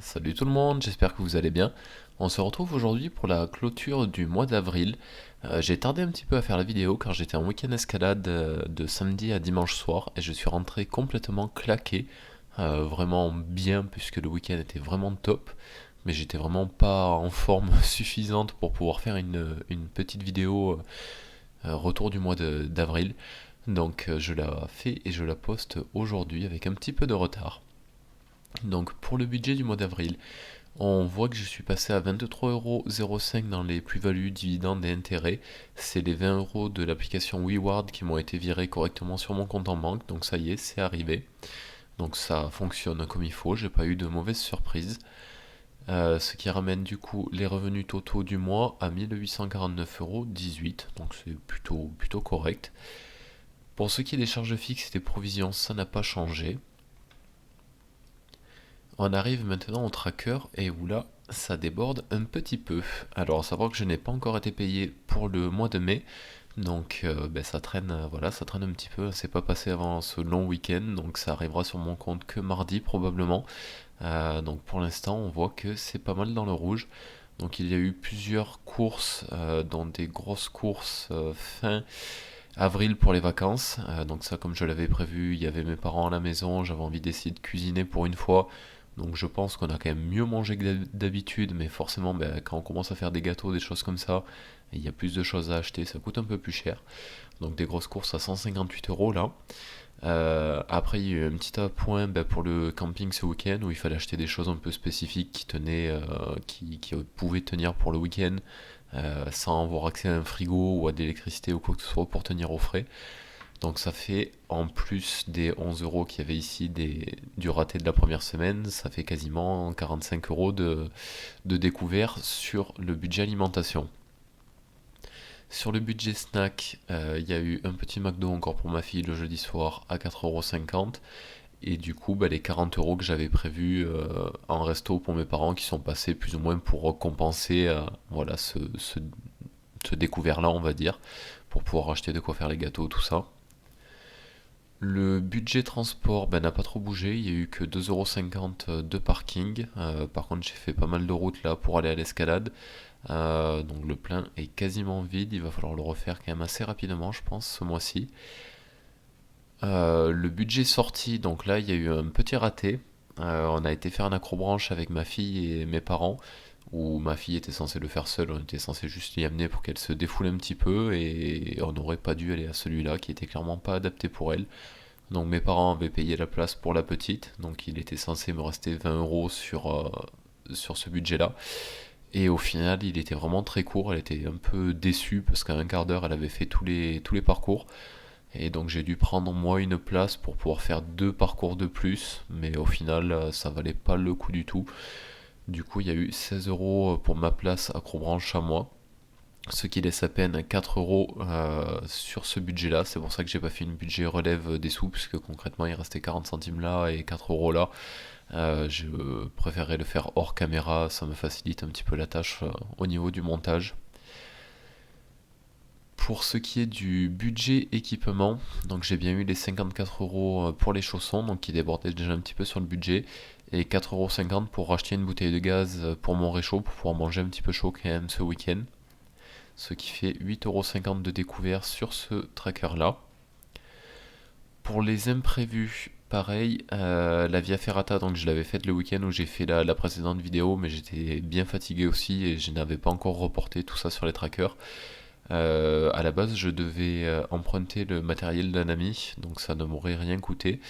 Salut tout le monde, j'espère que vous allez bien. On se retrouve aujourd'hui pour la clôture du mois d'avril. J'ai tardé un petit peu à faire la vidéo car j'étais en week-end escalade de samedi à dimanche soir et je suis rentré complètement claqué, vraiment bien puisque le week-end était vraiment top, mais j'étais vraiment pas en forme suffisante pour pouvoir faire une petite vidéo retour du mois d'avril. Donc je la fais et je la poste aujourd'hui avec un petit peu de retard. Donc pour le budget du mois d'avril, on voit que je suis passé à 23,05€ dans les plus-values, dividendes et intérêts. C'est les 20€ de l'application WeWard qui m'ont été virés correctement sur mon compte en banque. Donc ça y est, c'est arrivé. Donc ça fonctionne comme il faut, j'ai pas eu de mauvaises surprises. Ce qui ramène du coup les revenus totaux du mois à 1849,18€. Donc c'est plutôt correct. Pour ce qui est des charges fixes et des provisions, ça n'a pas changé. On arrive maintenant au tracker et où là, ça déborde un petit peu. Alors, à savoir que je n'ai pas encore été payé pour le mois de mai, donc ça traîne, voilà, ça traîne un petit peu. C'est pas passé avant ce long week-end, donc ça arrivera sur mon compte que mardi probablement. Donc pour l'instant, on voit que c'est pas mal dans le rouge. Donc il y a eu plusieurs courses, dont des grosses courses fin avril pour les vacances. Donc ça, comme je l'avais prévu, il y avait mes parents à la maison, j'avais envie d'essayer de cuisiner pour une fois. Donc je pense qu'on a quand même mieux mangé que d'habitude, mais forcément, quand on commence à faire des gâteaux, des choses comme ça, il y a plus de choses à acheter, ça coûte un peu plus cher. Donc des grosses courses à 158€ là. Après, il y a eu un petit appoint pour le camping ce week-end où il fallait acheter des choses un peu spécifiques qui tenaient, qui pouvaient tenir pour le week-end sans avoir accès à un frigo ou à de l'électricité ou quoi que ce soit pour tenir au frais. Donc ça fait, en plus des 11€ qu'il y avait ici du raté de la première semaine, ça fait quasiment 45€ de découvert sur le budget alimentation. Sur le budget snack, il y a eu un petit McDo encore pour ma fille le jeudi soir à 4,50€. Et du coup, les 40€ que j'avais prévus en resto pour mes parents qui sont passés plus ou moins pour compenser voilà, ce découvert-là, on va dire, pour pouvoir acheter de quoi faire les gâteaux, tout ça. Le budget transport n'a pas trop bougé, il y a eu que 2,50€ de parking. Par contre, j'ai fait pas mal de routes là pour aller à l'escalade. Donc le plein est quasiment vide, il va falloir le refaire quand même assez rapidement, je pense, ce mois-ci. Le budget sorti, donc là, il y a eu un petit raté. On a été faire un accrobranche avec ma fille et mes parents, où ma fille était censée le faire seule, on était censé juste l'y amener pour qu'elle se défoule un petit peu, et on n'aurait pas dû aller à celui-là qui était clairement pas adapté pour elle. Donc mes parents avaient payé la place pour la petite, donc il était censé me rester 20€ sur ce budget-là. Et au final, il était vraiment très court, elle était un peu déçue parce qu'à un quart d'heure, elle avait fait tous les parcours. Et donc j'ai dû prendre moi une place pour pouvoir faire deux parcours de plus, mais au final, ça valait pas le coup du tout. Du coup, il y a eu 16€ pour ma place Acrobranche à moi, ce qui laisse à peine 4€ sur ce budget-là. C'est pour ça que j'ai pas fait une budget relève des sous, puisque concrètement il restait 40 centimes là et 4€ là. Je préférerais le faire hors caméra, ça me facilite un petit peu la tâche au niveau du montage. Pour ce qui est du budget équipement, donc j'ai bien eu les 54€ pour les chaussons, donc qui débordaient déjà un petit peu sur le budget, et 4,50€ pour racheter une bouteille de gaz pour mon réchaud, pour pouvoir manger un petit peu chaud quand même ce week-end. Ce qui fait 8,50€ de découvert sur ce tracker-là. Pour les imprévus, pareil, la Via Ferrata, donc je l'avais faite le week-end où j'ai fait la précédente vidéo, mais j'étais bien fatigué aussi et je n'avais pas encore reporté tout ça sur les trackers. À la base, je devais emprunter le matériel d'un ami, donc ça ne m'aurait rien coûté.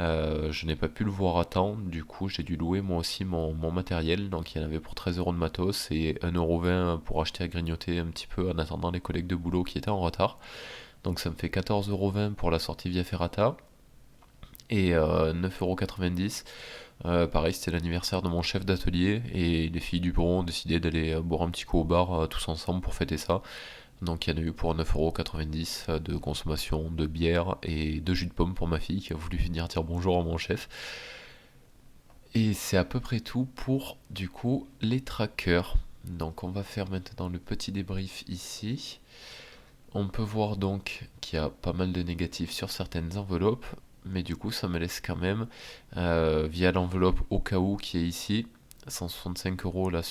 Je n'ai pas pu le voir à temps, du coup j'ai dû louer moi aussi mon matériel, donc il y en avait pour 13€ de matos et 1,20€ pour acheter à grignoter un petit peu en attendant les collègues de boulot qui étaient en retard. Donc ça me fait 14,20€ pour la sortie via Ferrata et 9,90€. Pareil, c'était l'anniversaire de mon chef d'atelier et les filles du bureau ont décidé d'aller boire un petit coup au bar tous ensemble pour fêter ça. Donc il y en a eu pour 9,90€ de consommation de bière et de jus de pomme pour ma fille qui a voulu venir dire bonjour à mon chef. Et c'est à peu près tout pour du coup les trackers. Donc on va faire maintenant le petit débrief ici. On peut voir donc qu'il y a pas mal de négatifs sur certaines enveloppes, mais du coup ça me laisse quand même, via l'enveloppe au cas où qui est ici, 165 euros là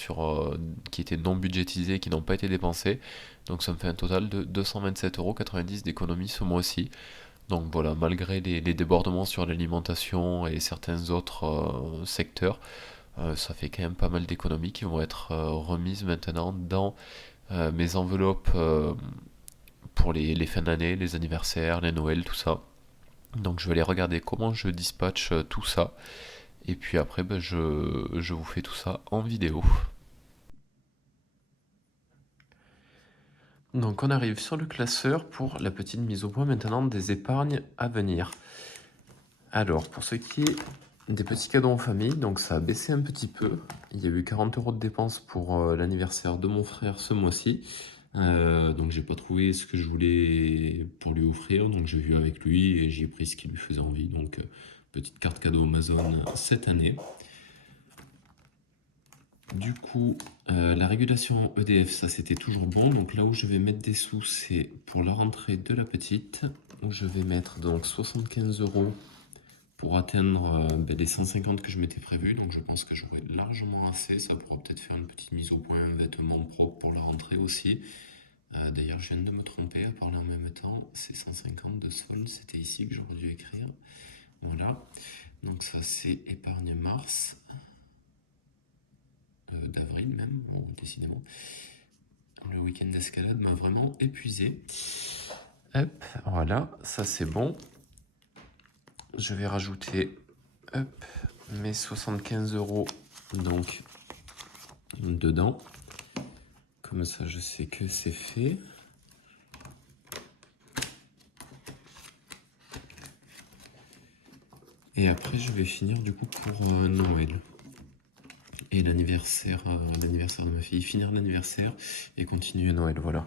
qui étaient non budgétisés, qui n'ont pas été dépensés. Donc ça me fait un total de 227,90 € d'économie ce mois-ci. Donc voilà, malgré les débordements sur l'alimentation et certains autres secteurs, ça fait quand même pas mal d'économies qui vont être remises maintenant dans mes enveloppes pour les fins d'année, les anniversaires, les Noëls, tout ça. Donc je vais aller regarder comment je dispatche tout ça. Et puis après, ben, je vous fais tout ça en vidéo. Donc on arrive sur le classeur pour la petite mise au point maintenant des épargnes à venir. Alors pour ce qui est des petits cadeaux en famille, donc ça a baissé un petit peu. Il y a eu 40 € de dépenses pour l'anniversaire de mon frère ce mois-ci. Donc j'ai pas trouvé ce que je voulais pour lui offrir, donc j'ai vu avec lui et j'ai pris ce qui lui faisait envie. Donc petite carte cadeau Amazon cette année. Du coup, la régulation EDF, ça c'était toujours bon. Donc là où je vais mettre des sous, c'est pour la rentrée de la petite, où je vais mettre donc 75 € pour atteindre les 150 que je m'étais prévu. Donc je pense que j'aurai largement assez. Ça pourra peut-être faire une petite mise au point, un vêtement propre pour la rentrée aussi. D'ailleurs, je viens de me tromper à parler en même temps. C'est 150 de solde, c'était ici que j'aurais dû écrire. Voilà. Donc ça c'est épargne mars. D'avril même, bon, décidément. Le week-end d'escalade m'a vraiment épuisé. Hop, voilà, ça c'est bon. Je vais rajouter hop, mes 75 € donc dedans. Comme ça, je sais que c'est fait. Et après, je vais finir du coup pour Noël. Et l'anniversaire de ma fille, finir l'anniversaire et continuer Noël, voilà.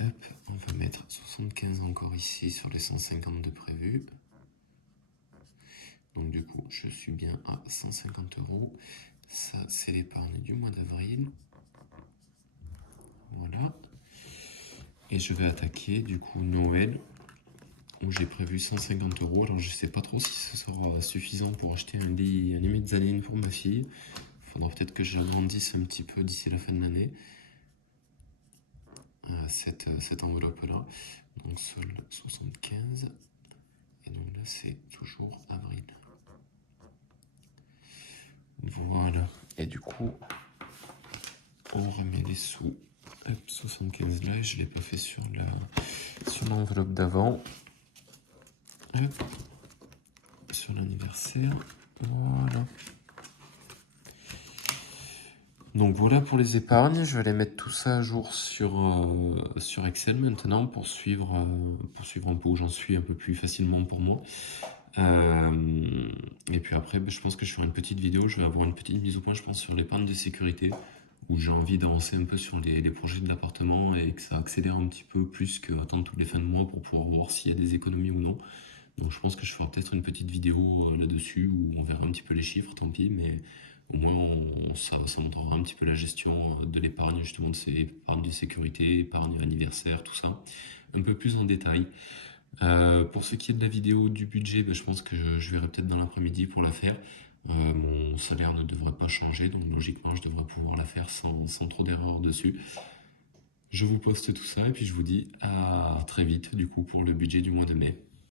Hop, on va mettre 75 encore ici sur les 150 de prévu. Donc du coup, je suis bien à 150 €. Ça, c'est l'épargne du mois d'avril. Voilà. Et je vais attaquer du coup Noël, où j'ai prévu 150 €. Alors je sais pas trop si ce sera suffisant pour acheter un lit mezzanine pour ma fille. Faudra peut-être que j'agrandisse un petit peu d'ici la fin de l'année. Cette enveloppe-là. Donc solde 75. Et donc là, c'est toujours avril. Voilà. Et du coup, on remet les sous. Hop, 75 là, et je ne l'ai pas fait sur l'enveloppe d'avant. Hop, sur l'anniversaire. Voilà. Donc voilà pour les épargnes. Je vais aller mettre tout ça à jour sur Excel maintenant pour suivre un peu où j'en suis un peu plus facilement pour moi. Et puis après, je pense que je ferai une petite vidéo. Je vais avoir une petite mise au point, je pense, sur l'épargne de sécurité, où j'ai envie d'avancer un peu sur les projets de l'appartement et que ça accélère un petit peu plus qu'attendre toutes les fins de mois pour pouvoir voir s'il y a des économies ou non. Donc je pense que je ferai peut-être une petite vidéo là-dessus où on verra un petit peu les chiffres, tant pis, mais au moins ça montrera un petit peu la gestion de l'épargne, justement de ces épargnes de sécurité, épargne anniversaire, tout ça, un peu plus en détail. Pour ce qui est de la vidéo du budget, je pense que je verrai peut-être dans l'après-midi pour la faire. Mon salaire ne devrait pas changer, donc logiquement je devrais pouvoir la faire sans trop d'erreurs dessus. Je vous poste tout ça et puis je vous dis à très vite du coup pour le budget du mois de mai.